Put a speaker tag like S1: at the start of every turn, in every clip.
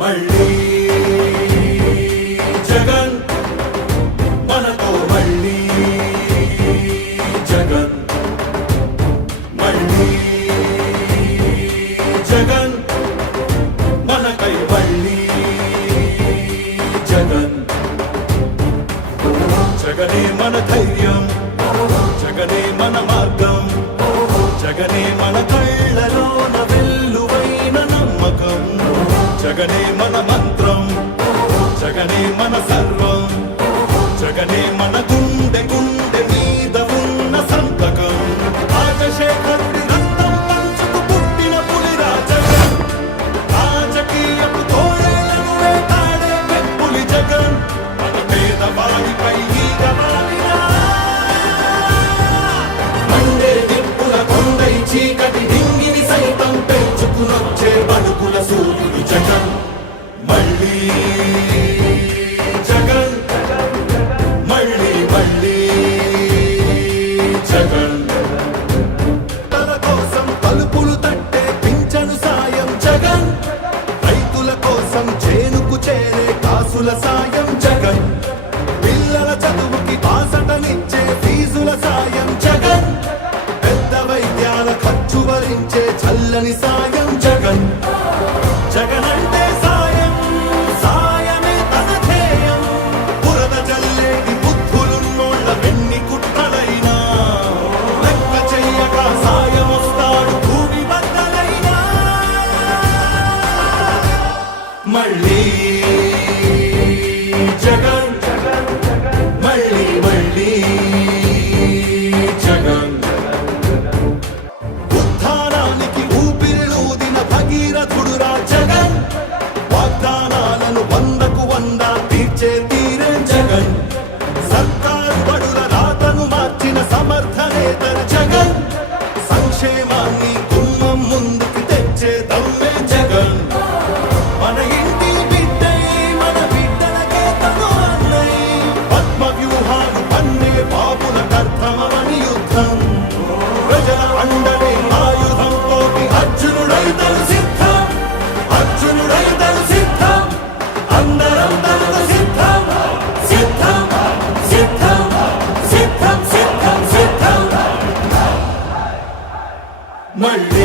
S1: మళ్ళీ జగన్ మనతో మళ్ళీ జగన్ మళ్ళీ జగన్ మనకై మళ్ళీ జగన్ జగనే మన ధైర్యం జగనే మన మార్గం జగనే మన కళ్ళలోన పండగనే మన గుండె గుండె మీద ఉన్న సంతకం రాజశేఖరుడి రక్తం పంచుకు పుట్టిన పులి రాజగం రాజకీయపు తోడేలను వేటాడే పులి జగన్ మన పేదవాడిపై చీకటి డింగిని సైతం పెంచుకునొచ్చే ఫీజుల సాయం జగన్ పిల్లల చదువుకి ఆసటనిచ్చే ఫీజుల సాయం జగన్ పెద్ద వైద్యాల ఖర్చు భరించే చల్లని సాయం జగన్ జగన్ అంటే కలను వందకు వంద తీర్చే తీరే జగన్ సర్కారు బడుల రాతను మార్చిన సమర్థనేతర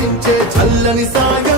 S1: ప్రసరించే చల్లని సాగ